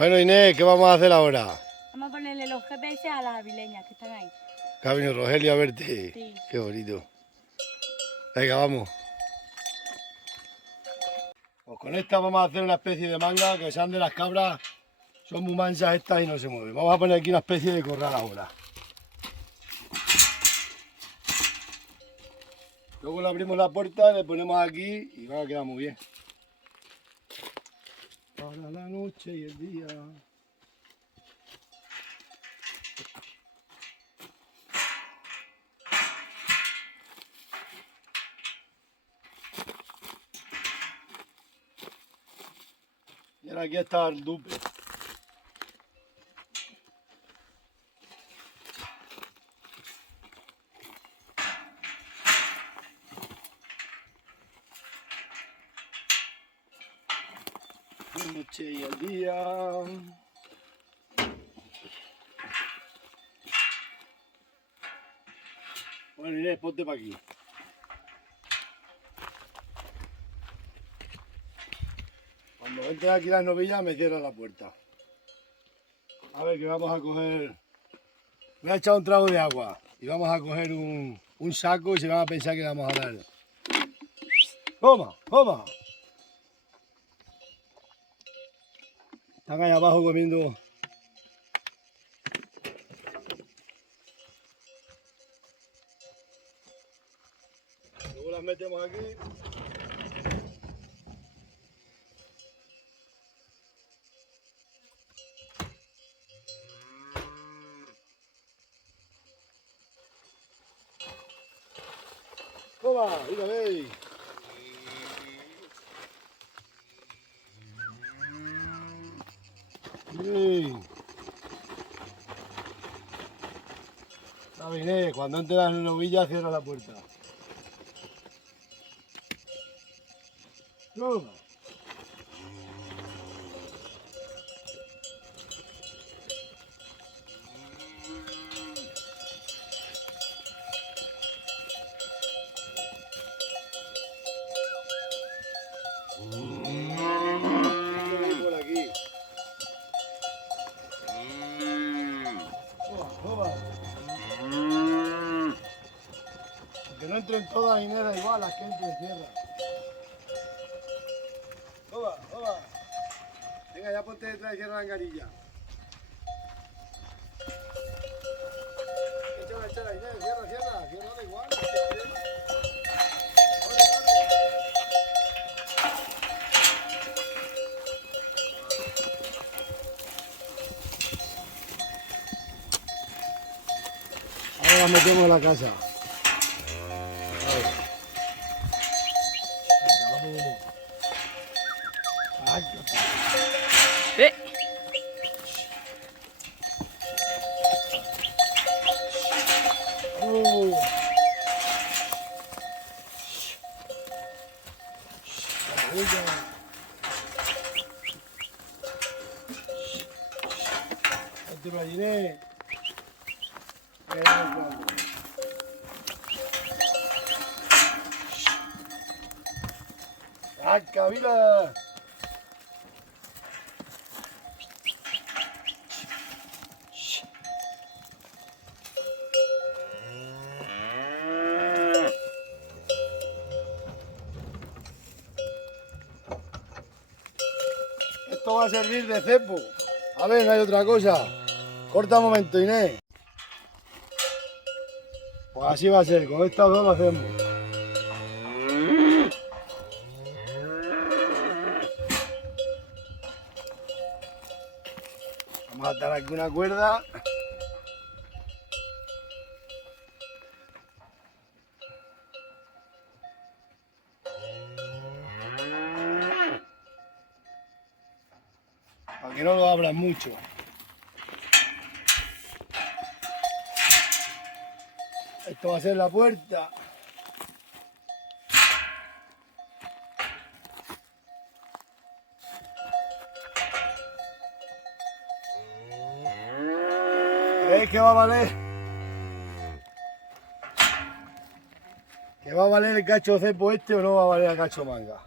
Bueno, Inés, ¿qué vamos a hacer ahora? Vamos a ponerle los GPS a las avileñas que están ahí. Que ha venido Rogelio a verte. Sí. Qué bonito. Venga, vamos. Pues con esta vamos a hacer una especie de manga que sean de las cabras. Son muy mansas estas y no se mueven. Vamos a poner aquí una especie de corral ahora. Luego le abrimos la puerta, le ponemos aquí y va a quedar muy bien. Para la noche y el día. Y ahora aquí está el dupe. La noche y el día. Bueno, Inés, ponte para aquí. Cuando entre aquí las novillas me cierra la puerta. A ver, que vamos a coger... Me ha echado un trago de agua y vamos a coger un saco y se van a pensar que le vamos a dar. ¡Toma! ¡Toma! Están ahí abajo comiendo. Luego las metemos aquí. ¡Toma! ¡Mira, veis! Bien. ¿Sabes? Cuando entre las novillas cierra la puerta. ¡Toma! Por aquí. Toma, toma. Que no entren todas, Inés, da igual, las que entren cierra. Toma, toma. Venga, ya ponte detrás y cierra la angarilla. Échala, échala, Inés, cierra, cierra, cierra, da igual. Corre, corre. Ahora las metemos en la casa. Venga, vamos. Ay, te imaginé. ¡Ay, cabila! Esto va a servir de cepo. A ver, no hay otra cosa. Corta un momento, Inés. Pues así va a ser, con estas dos lo hacemos. Vamos a atar aquí una cuerda. Para que no lo abran mucho. Esto va a ser la puerta. ¿Creéis que va a valer? ¿Que va a valer el cacho cepo este o no va a valer el cacho manga?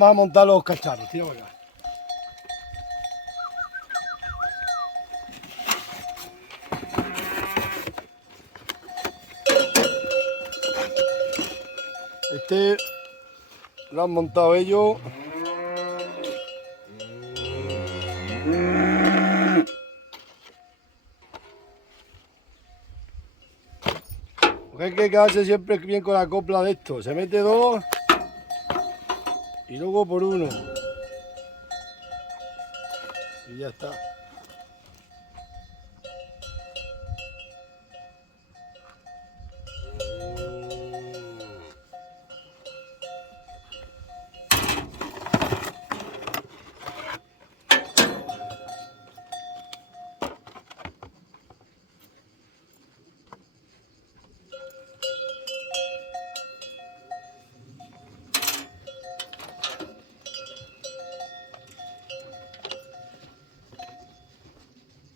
Vamos a montar los cacharros, tira para acá. Este lo han montado ellos. Porque hay que quedarse siempre bien con la copla de esto. Se mete dos y luego por uno. Y ya está.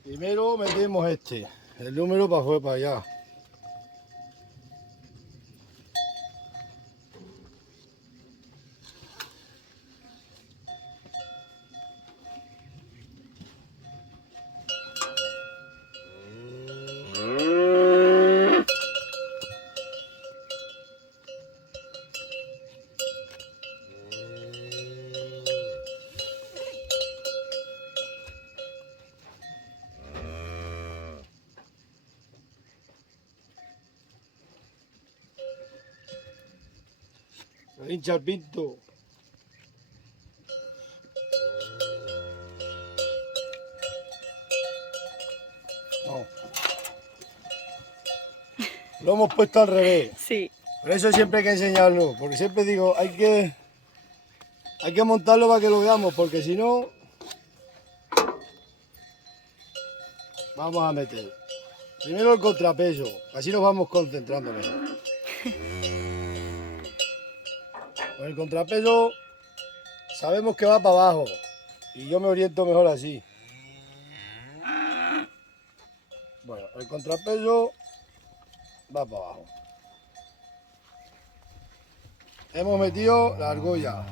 Primero metemos este, el número para allá. Se hincha el pinto. No. Lo hemos puesto al revés. Sí. Por eso siempre hay que enseñarlo. Porque siempre digo, hay que montarlo para que lo veamos. Porque si no, vamos a meter primero el contrapeso. Así nos vamos concentrando mejor. Con el contrapeso sabemos que va para abajo y yo me oriento mejor así. Bueno, el contrapeso va para abajo. Hemos metido la argolla.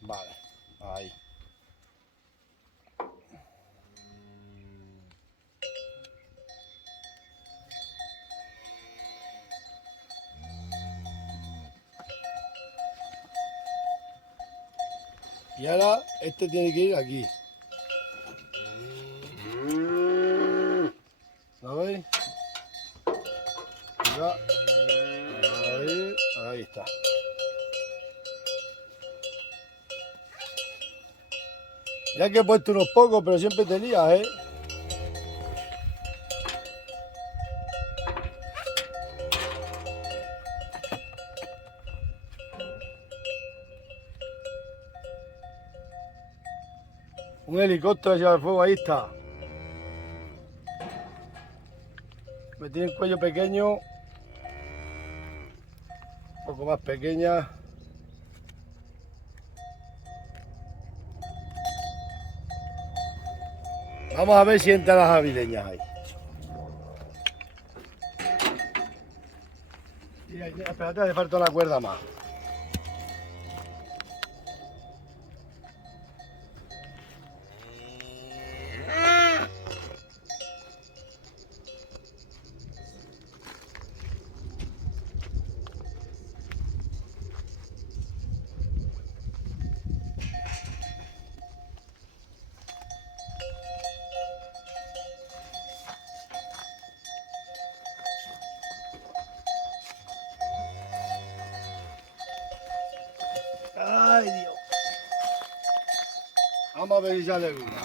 Vale, ahí. Y ahora este tiene que ir aquí. ¿Lo veis? Ahí está. Ya que he puesto unos pocos, pero siempre te lías, ¿eh? Un helicóptero lleva el fuego, ahí está. Me tiene el cuello pequeño, un poco más pequeña. Vamos a ver si entran las avileñas ahí. Mira, espérate, hace falta una cuerda más. Ay, Dios. Vamos a ver si sale una.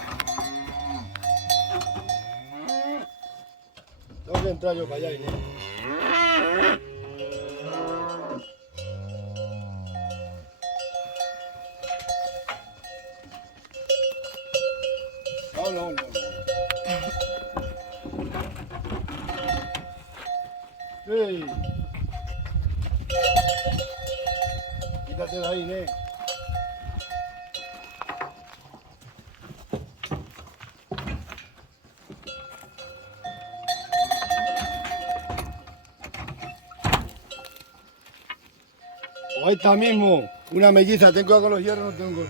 Tengo que entrar yo para allá, Inés. No. Sí. Quítate de ahí, Inés. O esta mismo, una melliza, ten cuidado con los hierros, no tengo.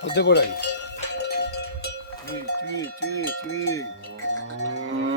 Ponte por ahí. Chui, chui, chui, chui.